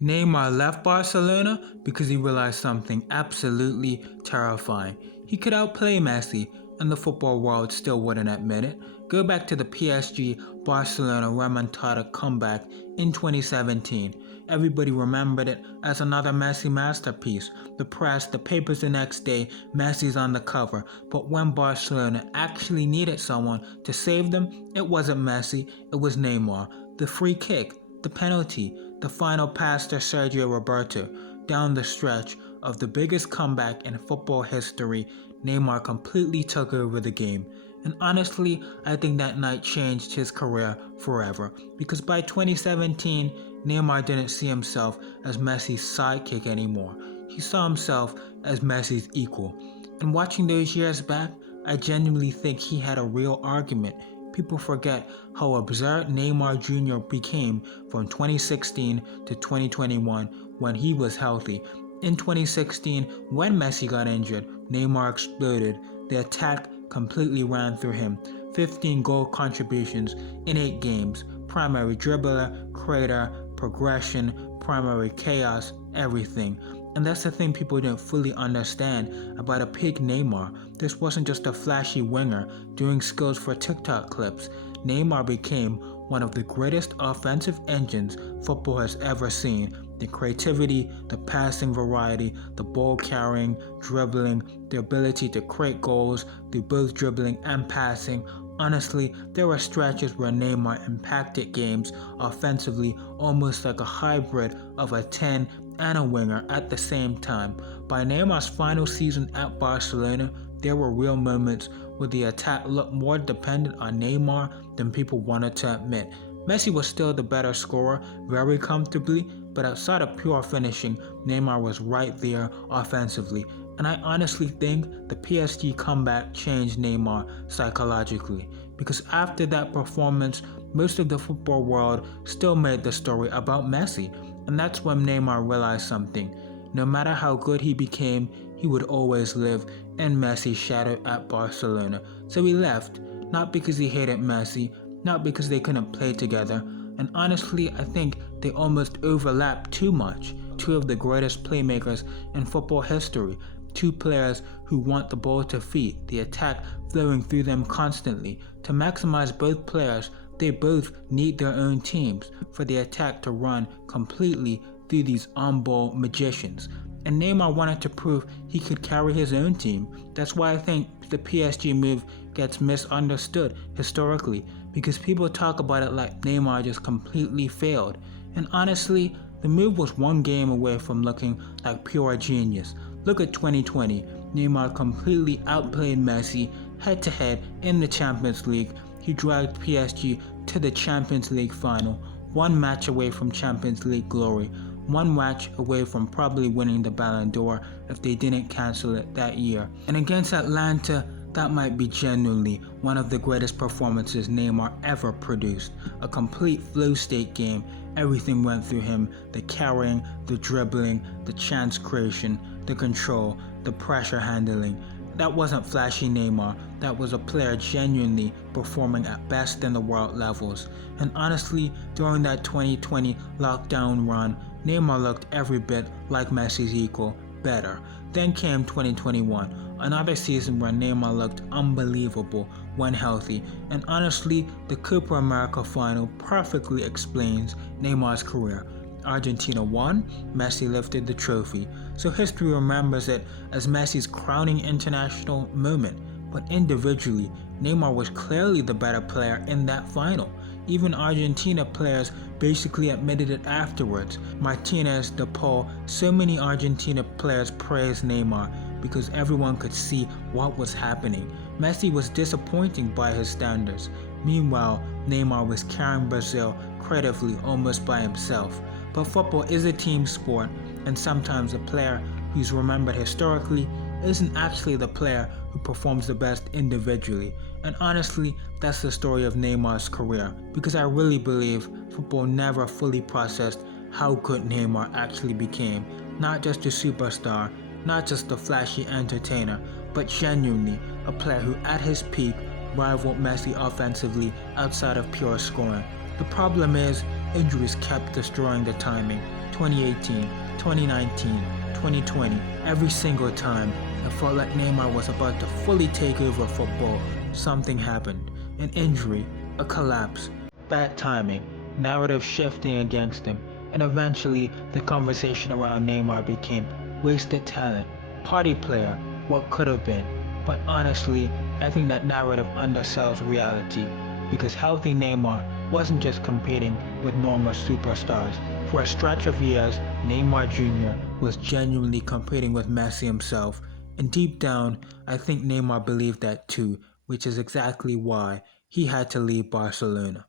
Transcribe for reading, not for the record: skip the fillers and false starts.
Neymar left Barcelona because he realized something absolutely terrifying. He could outplay Messi, and the football world still wouldn't admit it. Go back to the PSG Barcelona remontada comeback in 2017. Everybody remembered it as another Messi masterpiece. The press, the papers the next day, Messi's on the cover. But when Barcelona actually needed someone to save them, it wasn't Messi, it was Neymar. The free kick, the penalty, the final pass to Sergio Roberto. Down the stretch of the biggest comeback in football history, Neymar completely took over the game. And honestly, I think that night changed his career forever. Because by 2017, Neymar didn't see himself as Messi's sidekick anymore. He saw himself as Messi's equal. And watching those years back, I genuinely think he had a real argument. People forget how absurd Neymar Jr. became from 2016 to 2021 when he was healthy. In 2016, when Messi got injured, Neymar exploded. The attack completely ran through him. 15 goal contributions in 8 games. Primary dribbler, creator, progression, primary chaos, everything. And that's the thing people didn't fully understand about a peak Neymar. This wasn't just a flashy winger doing skills for TikTok clips. Neymar became one of the greatest offensive engines football has ever seen. The creativity, the passing variety, the ball carrying, dribbling, the ability to create goals through both dribbling and passing. Honestly, there were stretches where Neymar impacted games offensively almost like a hybrid of a 10 and a winger at the same time. By Neymar's final season at Barcelona, there were real moments where the attack looked more dependent on Neymar than people wanted to admit. Messi was still the better scorer, very comfortably, but outside of pure finishing, Neymar was right there offensively. And I honestly think the PSG comeback changed Neymar psychologically, because after that performance, most of the football world still made the story about Messi. And that's when Neymar realized something. No matter how good he became, he would always live in Messi's shadow at Barcelona. So he left, not because he hated Messi, not because they couldn't play together, and honestly, I think they almost overlap too much. Two of the greatest playmakers in football history, two players who want the ball to feet, the attack flowing through them constantly. To maximize both players, they both need their own teams for the attack to run completely through these on-ball magicians. And Neymar wanted to prove he could carry his own team. That's why I think the PSG move gets misunderstood historically, because people talk about it like Neymar just completely failed. And honestly, the move was one game away from looking like pure genius. Look at 2020. Neymar completely outplayed Messi head-to-head in the Champions League. He dragged PSG to the Champions League final, one match away from Champions League glory, one match away from probably winning the Ballon d'Or if they didn't cancel it that year. And against Atlanta, that might be genuinely one of the greatest performances Neymar ever produced. A complete flow state game. Everything went through him. The carrying, the dribbling, the chance creation, the control, the pressure handling. That wasn't flashy Neymar. That was a player genuinely performing at best in the world levels. And honestly, during that 2020 lockdown run, Neymar looked every bit like Messi's equal, better. Then came 2021, another season where Neymar looked unbelievable when healthy, and honestly, the Copa America final perfectly explains Neymar's career. Argentina won, Messi lifted the trophy, so history remembers it as Messi's crowning international moment. But individually, Neymar was clearly the better player in that final. Even Argentina players basically admitted it afterwards. Martinez, De Paul, so many Argentina players praised Neymar because everyone could see what was happening. Messi was disappointing by his standards. Meanwhile, Neymar was carrying Brazil creatively almost by himself. But football is a team sport, and sometimes a player who's remembered historically isn't actually the player who performs the best individually. And honestly, that's the story of Neymar's career, because I really believe football never fully processed how good Neymar actually became. Not just a superstar, not just a flashy entertainer, but genuinely a player who at his peak rivaled Messi offensively outside of pure scoring. The problem is, injuries kept destroying the timing. 2018, 2019, 2020, every single time it felt like Neymar was about to fully take over football, something happened. An injury, a collapse, bad timing, narrative shifting against him, and eventually the conversation around Neymar became wasted talent, party player, what could have been. But honestly, I think that narrative undersells reality because healthy Neymar wasn't just competing with normal superstars. For a stretch of years, Neymar Jr. was genuinely competing with Messi himself, and deep down, I think Neymar believed that too, which is exactly why he had to leave Barcelona.